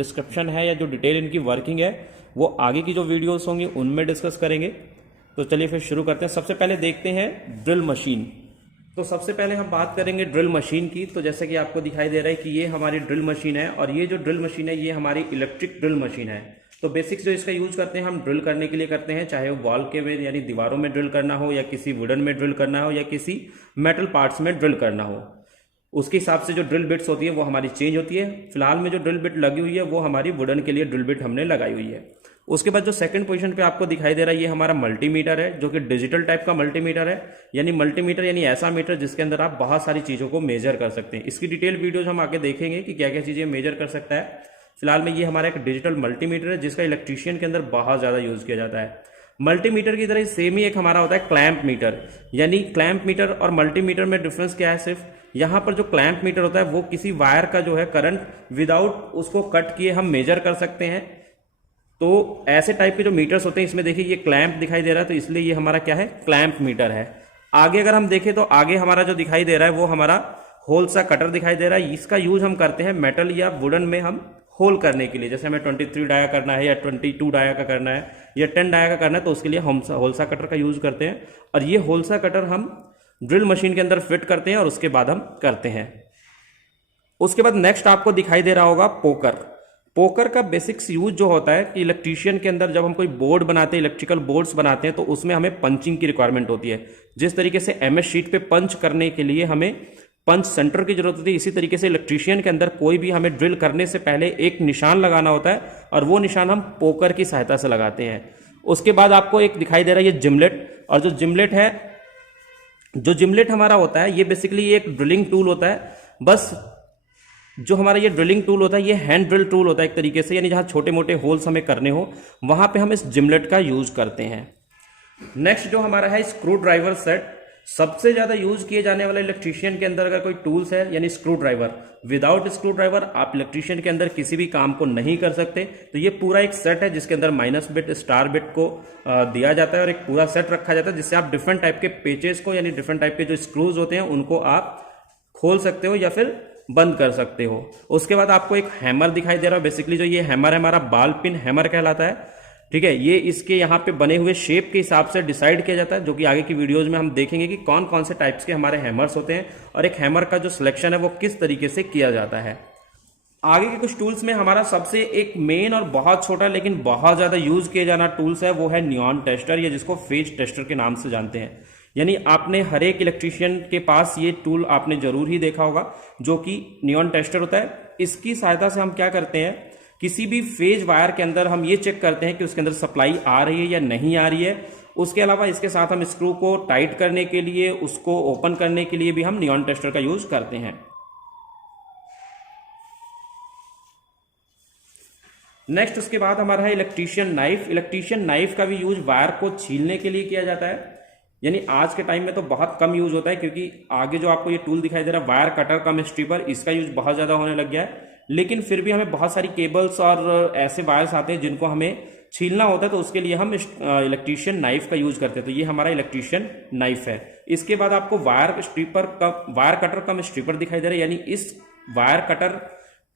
Description है या जो डिटेल इनकी वर्किंग है वो आगे की जो वीडियोस होंगी उनमें डिस्कस करेंगे। तो चलिए फिर शुरू करते हैं। सबसे पहले देखते हैं ड्रिल मशीन। तो सबसे पहले हम बात करेंगे ड्रिल मशीन की। तो जैसे कि आपको दिखाई दे रहा है कि ये हमारी ड्रिल मशीन है और ये जो ड्रिल मशीन है ये हमारी इलेक्ट्रिक ड्रिल मशीन है। तो बेसिक्स जो इसका यूज करते हैं हम ड्रिल करने के लिए करते हैं, चाहे वो वॉल के में यानी दीवारों में ड्रिल करना हो या किसी वुडन में ड्रिल करना हो या किसी मेटल पार्ट्स में ड्रिल करना हो। उसके हिसाब से जो ड्रिल बिट्स होती है वो हमारी चेंज होती है। फिलहाल में जो ड्रिल बिट लगी हुई है वो हमारी वुडन के लिए ड्रिल बिट हमने लगाई हुई है। उसके बाद जो सेकंड पोजीशन पे आपको दिखाई दे रहा है ये हमारा मल्टीमीटर है, जो कि डिजिटल टाइप का मल्टीमीटर है। यानी मल्टीमीटर यानी ऐसा मीटर जिसके अंदर आप बहुत सारी चीजों को मेजर कर सकते हैं। इसकी डिटेल वीडियोज हम आगे देखेंगे कि क्या क्या चीजें मेजर कर सकता है। फिलहाल में ये हमारा एक डिजिटल मल्टीमीटर है जिसका इलेक्ट्रीशियन के अंदर बहुत ज्यादा यूज किया जाता है। मल्टीमीटर की तरह सेम ही एक हमारा होता है क्लैंप मीटर। यानी क्लैंप मीटर और मल्टीमीटर में डिफरेंस क्या है, सिर्फ यहां पर जो क्लैंप मीटर होता है वो किसी वायर का जो है करंट विदाउट उसको कट किए हम मेजर कर सकते हैं। तो ऐसे टाइप के जो मीटर्स होते हैं इसमें देखिए ये क्लैंप दिखाई दे रहा है, तो इसलिए ये हमारा क्या है, क्लैंप मीटर है। आगे अगर हम देखें तो आगे हमारा जो दिखाई दे रहा है वो हमारा होल सा कटर दिखाई दे रहा है। इसका यूज हम करते हैं मेटल या वुडन में हम होल करने के लिए। जैसे हमें 23 डाया करना है या 22 डाया का करना है या 10 डाया का करना है तो उसके लिए हम होलसा कटर का यूज करते हैं। और ये होलसा कटर हम ड्रिल मशीन के अंदर फिट करते हैं और उसके बाद हम करते हैं। उसके बाद नेक्स्ट आपको दिखाई दे रहा होगा पोकर। पोकर का बेसिक्स यूज जो होता है कि इलेक्ट्रीशियन के अंदर जब हम कोई बोर्ड बनाते हैं, इलेक्ट्रिकल बोर्ड्स बनाते हैं, तो उसमें हमें पंचिंग की रिक्वायरमेंट होती है। जिस तरीके से एमएस शीट पे पंच करने के लिए हमें पंच सेंटर की जरूरत होती है, इसी तरीके से इलेक्ट्रीशियन के अंदर कोई भी हमें ड्रिल करने से पहले एक निशान लगाना होता है और वो निशान हम पोकर की सहायता से लगाते हैं। उसके बाद आपको एक दिखाई दे रहा है ये जिमलेट। और जो जिमलेट है, जो जिमलेट हमारा होता है ये बेसिकली एक ड्रिलिंग टूल होता है। बस जो हमारा ये ड्रिलिंग टूल होता है ये हैंड ड्रिल टूल होता है एक तरीके से, यानी जहां छोटे मोटे होल्स हमें करने हो वहां पे हम इस जिमलेट का यूज करते हैं। नेक्स्ट जो हमारा है स्क्रू ड्राइवर सेट। सबसे ज्यादा यूज किए जाने वाला इलेक्ट्रीशियन के अंदर अगर कोई टूल्स है यानी screw driver. Without screw driver आप इलेक्ट्रीशियन के अंदर किसी भी काम को नहीं कर सकते। तो ये पूरा एक सेट है जिसके अंदर माइनस बिट, स्टार बिट को दिया जाता है और एक पूरा सेट रखा जाता है जिससे आप डिफरेंट टाइप के पेचेस को यानी डिफरेंट टाइप के जो स्क्रूज होते हैं उनको आप खोल सकते हो या फिर बंद कर सकते हो। उसके बाद आपको एक हैमर दिखाई दे रहा है। बेसिकली जो ये हैमर है हमारा बाल पिन हैमर कहलाता है। ठीक है, ये इसके यहाँ पे बने हुए शेप के हिसाब से डिसाइड किया जाता है, जो कि आगे की वीडियोज में हम देखेंगे कि कौन कौन से टाइप्स के हमारे हैमर्स होते हैं और एक हैमर का जो सिलेक्शन है वो किस तरीके से किया जाता है। आगे के कुछ टूल्स में हमारा सबसे एक मेन और बहुत छोटा लेकिन बहुत ज्यादा यूज किया जाना टूल्स है वो है नियॉन टेस्टर, या जिसको फेज टेस्टर के नाम से जानते हैं। यानी आपने हर एक इलेक्ट्रीशियन के पास ये टूल आपने जरूर ही देखा होगा जो कि नियॉन टेस्टर होता है। इसकी सहायता से हम क्या करते हैं, किसी भी फेज वायर के अंदर हम ये चेक करते हैं कि उसके अंदर सप्लाई आ रही है या नहीं आ रही है। उसके अलावा इसके साथ हम स्क्रू को टाइट करने के लिए, उसको ओपन करने के लिए भी हम नियॉन टेस्टर का यूज करते हैं। नेक्स्ट उसके बाद हमारा है इलेक्ट्रीशियन नाइफ। इलेक्ट्रीशियन नाइफ का भी यूज वायर को छीलने के लिए किया जाता है। यानी आज के टाइम में तो बहुत कम यूज होता है क्योंकि आगे जो आपको ये टूल दिखाई दे रहा है वायर कटर कम स्ट्रिपर, इसका यूज बहुत ज्यादा होने लग गया है। लेकिन फिर भी हमें बहुत सारी केबल्स और ऐसे वायर्स आते हैं जिनको हमें छीलना होता है, तो उसके लिए हम इलेक्ट्रीशियन नाइफ का यूज करते हैं। तो ये हमारा इलेक्ट्रीशियन नाइफ है। इसके बाद आपको वायर कटर कम स्ट्रिपर दिखाई दे रहा है। यानी इस वायर कटर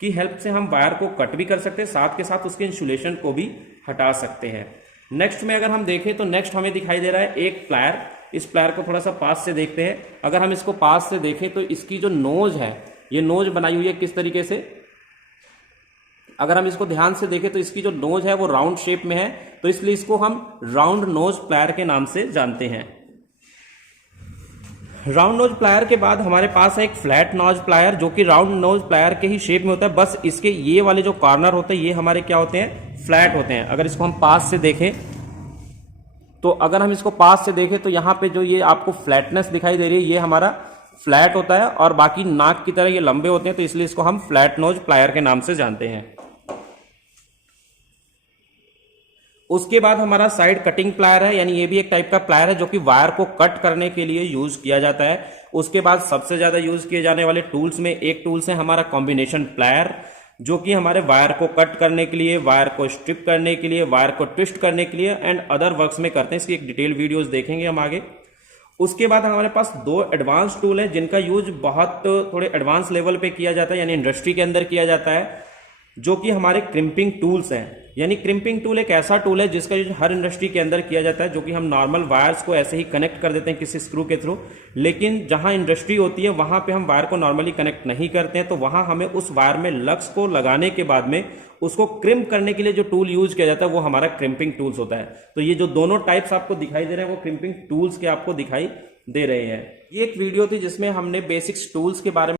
की हेल्प से हम वायर को कट भी कर सकते हैं, साथ के साथ उसके इंसुलेशन को भी हटा सकते हैं। नेक्स्ट में अगर हम देखें तो नेक्स्ट हमें दिखाई दे रहा है एक प्लायर। इस प्लायर को थोड़ा सा पास से देखते हैं। अगर हम इसको पास से देखें तो इसकी जो नोज है, ये नोज बनाई हुई है किस तरीके से, अगर हम इसको ध्यान से देखें तो इसकी जो नोज है वो राउंड शेप में है, तो इसलिए इसको हम राउंड नोज प्लायर के नाम से जानते हैं। राउंड नोज प्लायर के बाद हमारे पास है एक फ्लैट नोज प्लायर, जो कि राउंड नोज प्लायर के ही शेप में होता है। बस इसके ये वाले जो कॉर्नर होते हैं ये हमारे क्या होते हैं, फ्लैट होते हैं। अगर इसको हम पास से देखें तो अगर हम इसको पास से देखें तो यहाँ पे जो ये आपको फ्लैटनेस दिखाई दे रही है ये हमारा फ्लैट होता है और बाकी नाक की तरह ये लंबे होते हैं, तो इसलिए इसको हम फ्लैट नोज प्लायर के नाम से जानते हैं। उसके बाद हमारा साइड कटिंग प्लायर है, यानी ये भी एक टाइप का प्लायर है जो कि वायर को कट करने के लिए यूज किया जाता है। उसके बाद सबसे ज्यादा यूज किए जाने वाले टूल्स में एक टूल्स है हमारा कॉम्बिनेशन प्लायर, जो कि हमारे वायर को कट करने के लिए, वायर को स्ट्रिप करने के लिए, वायर को ट्विस्ट करने के लिए एंड अदर वर्क्स में करते हैं। इसकी एक डिटेल वीडियोस देखेंगे हम आगे। उसके बाद हमारे पास दो एडवांस टूल है जिनका यूज बहुत थोड़े एडवांस लेवल पे किया जाता है, यानी इंडस्ट्री के अंदर किया जाता है। जो कि हमारे क्रिम्पिंग टूल्स हैं। यानी क्रिम्पिंग टूल एक ऐसा टूल है जिसका यूज हर इंडस्ट्री के अंदर किया जाता है, जो कि हम नॉर्मल वायर्स को ऐसे ही कनेक्ट कर देते हैं किसी स्क्रू के थ्रू, लेकिन जहां इंडस्ट्री होती है वहां पे हम वायर को नॉर्मली कनेक्ट नहीं करते हैं, तो वहां हमें उस वायर में लक्स को लगाने के बाद में उसको क्रिम्प करने के लिए जो टूल यूज किया जाता है वो हमारा क्रिम्पिंग टूल्स होता है। तो ये जो दोनों टाइप्स आपको दिखाई दे रहे हैं वो क्रिम्पिंग टूल्स के आपको दिखाई दे रहे हैं। ये एक वीडियो थी जिसमें हमने बेसिक्स टूल्स के बारे में